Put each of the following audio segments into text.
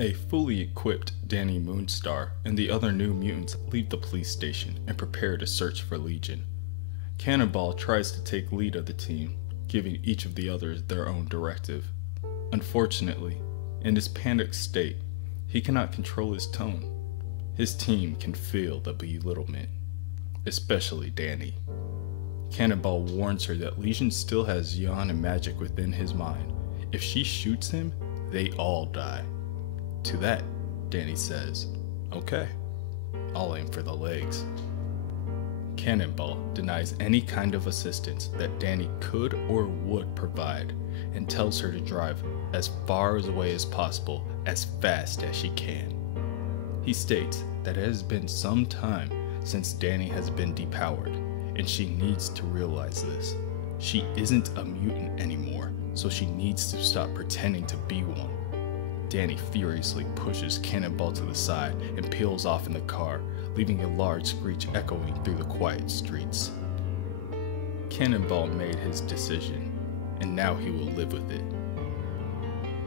A fully equipped Danny Moonstar and the other new mutants leave the police station and prepare to search for Legion. Cannonball tries to take lead of the team, giving each of the others their own directive. Unfortunately, in his panicked state, he cannot control his tone. His team can feel the belittlement, especially Danny. Cannonball warns her that Legion still has Jan and magic within his mind. If she shoots him, they all die. To that, Danny says, "Okay, I'll aim for the legs." Cannonball denies any kind of assistance that Danny could or would provide and tells her to drive as far away as possible as fast as she can. He states that it has been some time since Danny has been depowered, and she needs to realize this. She isn't a mutant anymore, so she needs to stop pretending to be one. Danny furiously pushes Cannonball to the side and peels off in the car, leaving a large screech echoing through the quiet streets. Cannonball made his decision, and now he will live with it.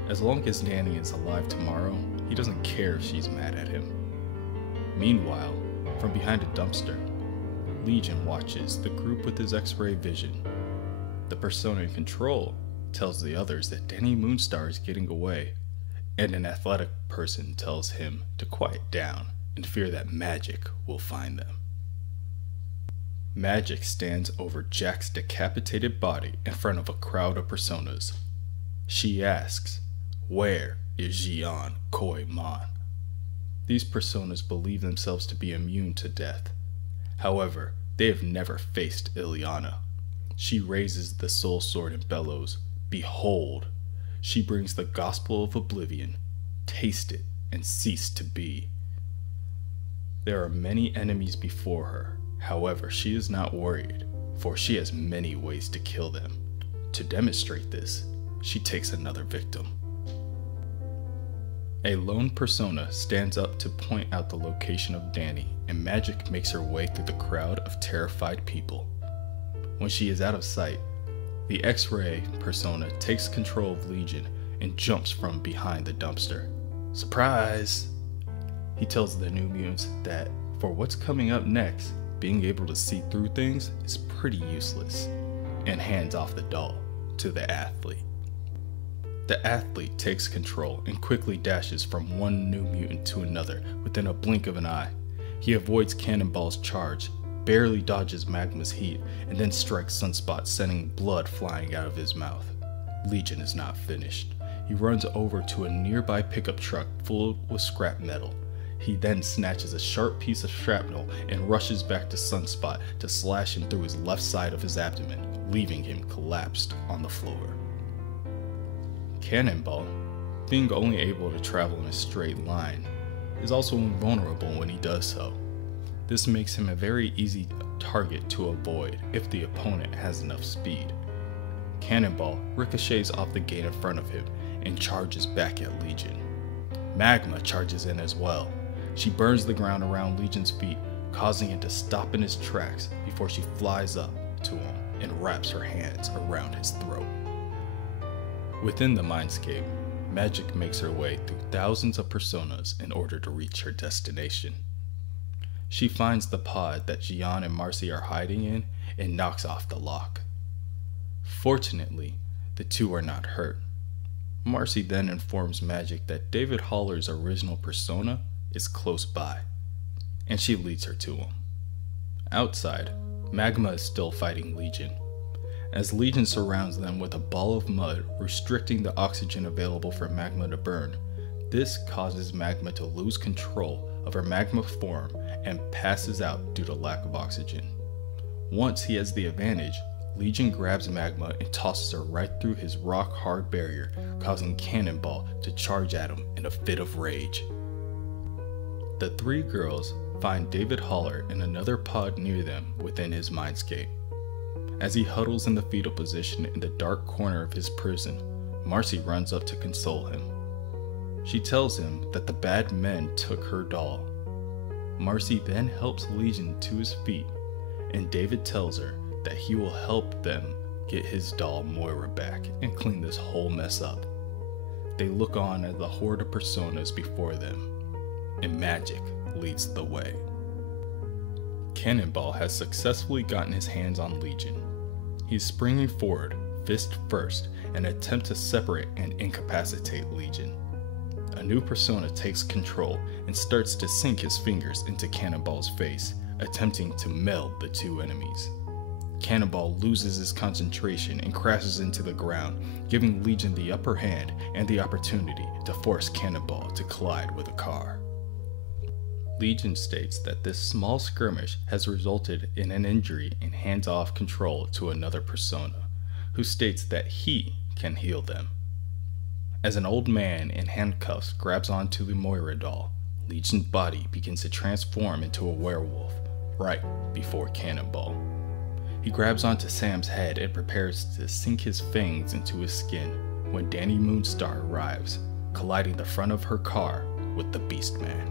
As long as Danny is alive tomorrow, he doesn't care if she's mad at him. Meanwhile, from behind a dumpster, Legion watches the group with his X-ray vision. The persona in control tells the others that Danny Moonstar is getting away, and an athletic person tells him to quiet down and fear that magic will find them. Magic stands over Jack's decapitated body in front of a crowd of personas. She asks, "Where is Jian Koi Man?" These personas believe themselves to be immune to death. However, they have never faced Ileana. She raises the soul sword and bellows, "Behold!" She brings the gospel of oblivion. Taste it and cease to be. There are many enemies before her. However, she is not worried, for she has many ways to kill them. To demonstrate this, she takes another victim. A lone persona stands up to point out the location of Danny, and magic makes her way through the crowd of terrified people. When she is out of sight, the X-ray persona takes control of Legion and jumps from behind the dumpster. Surprise! He tells the new mutants that for what's coming up next, being able to see through things is pretty useless, and hands off the doll to the athlete. The athlete takes control and quickly dashes from one new mutant to another within a blink of an eye. He avoids Cannonball's charge, barely dodges Magma's heat, and then strikes Sunspot, sending blood flying out of his mouth. Legion is not finished. He runs over to a nearby pickup truck full with scrap metal. He then snatches a sharp piece of shrapnel and rushes back to Sunspot to slash him through his left side of his abdomen, leaving him collapsed on the floor. Cannonball, being only able to travel in a straight line, is also invulnerable when he does so. This makes him a very easy target to avoid if the opponent has enough speed. Cannonball ricochets off the gate in front of him and charges back at Legion. Magma charges in as well. She burns the ground around Legion's feet, causing him to stop in his tracks before she flies up to him and wraps her hands around his throat. Within the mindscape, magic makes her way through thousands of personas in order to reach her destination. She finds the pod that Jian and Marcy are hiding in and knocks off the lock. Fortunately, the two are not hurt. Marcy then informs Magic that David Haller's original persona is close by, and she leads her to him. Outside, Magma is still fighting Legion, as Legion surrounds them with a ball of mud, restricting the oxygen available for Magma to burn. This causes Magma to lose control of her magma form and passes out due to lack of oxygen. Once he has the advantage, Legion grabs Magma and tosses her right through his rock-hard barrier, causing Cannonball to charge at him in a fit of rage. The three girls find David Haller in another pod near them within his mindscape. As he huddles in the fetal position in the dark corner of his prison, Marcy runs up to console him. She tells him that the bad men took her doll. Marcy then helps Legion to his feet, and David tells her that he will help them get his doll Moira back and clean this whole mess up. they look on as the horde of personas before them, and magic leads the way. Cannonball has successfully gotten his hands on Legion. He's springing forward, fist first, in an attempt to separate and incapacitate Legion. A new persona takes control and starts to sink his fingers into Cannonball's face, attempting to meld the two enemies. Cannonball loses his concentration and crashes into the ground, giving Legion the upper hand and the opportunity to force Cannonball to collide with a car. Legion states that this small skirmish has resulted in an injury and hands off control to another persona, who states that he can heal them. As an old man in handcuffs grabs onto the Moira doll, Legion's body begins to transform into a werewolf right before Cannonball. He grabs onto Sam's head and prepares to sink his fangs into his skin when Danny Moonstar arrives, colliding the front of her car with the Beastman.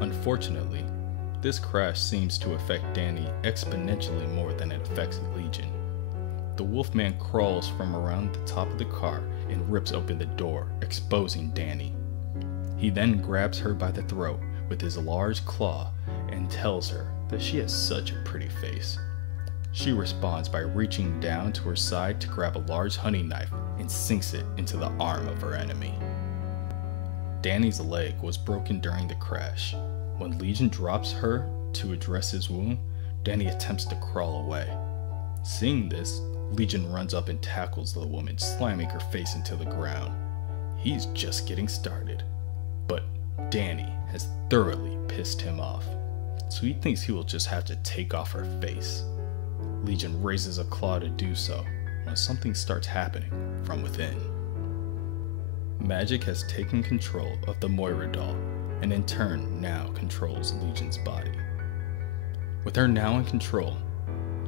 Unfortunately, this crash seems to affect Danny exponentially more than it affects Legion. The Wolfman crawls from around the top of the car and rips open the door, exposing Danny. He then grabs her by the throat with his large claw and tells her that she has such a pretty face. She responds by reaching down to her side to grab a large hunting knife and sinks it into the arm of her enemy. Danny's leg was broken during the crash. When Legion drops her to address his wound, Danny attempts to crawl away. Seeing this, Legion runs up and tackles the woman, slamming her face into the ground. He's just getting started, but Danny has thoroughly pissed him off, so he thinks he will just have to take off her face. Legion raises a claw to do so when something starts happening from within. Magic has taken control of the Moira doll and in turn now controls Legion's body. With her now in control,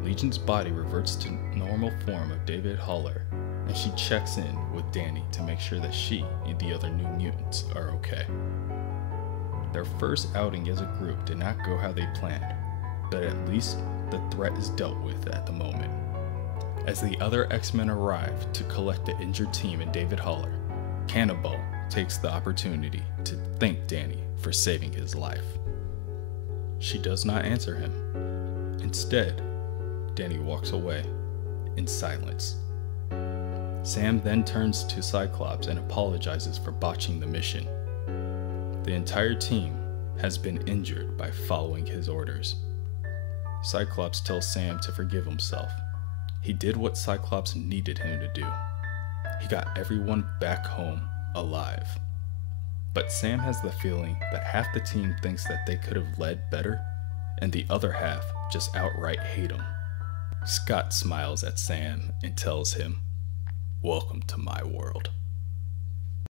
Legion's body reverts to normal form of David Haller, and she checks in with Danny to make sure that she and the other new mutants are okay. Their first outing as a group did not go how they planned, but at least the threat is dealt with at the moment. As the other X-Men arrive to collect the injured team and David Haller, Cannonball takes the opportunity to thank Danny for saving his life. She does not answer him. Instead, Danny walks away in silence. Sam then turns to Cyclops and apologizes for botching the mission. The entire team has been injured by following his orders. Cyclops tells Sam to forgive himself. He did what Cyclops needed him to do. He got everyone back home alive. But Sam has the feeling that half the team thinks that they could have led better, and the other half just outright hate him. Scott smiles at Sam and tells him, "Welcome to my world."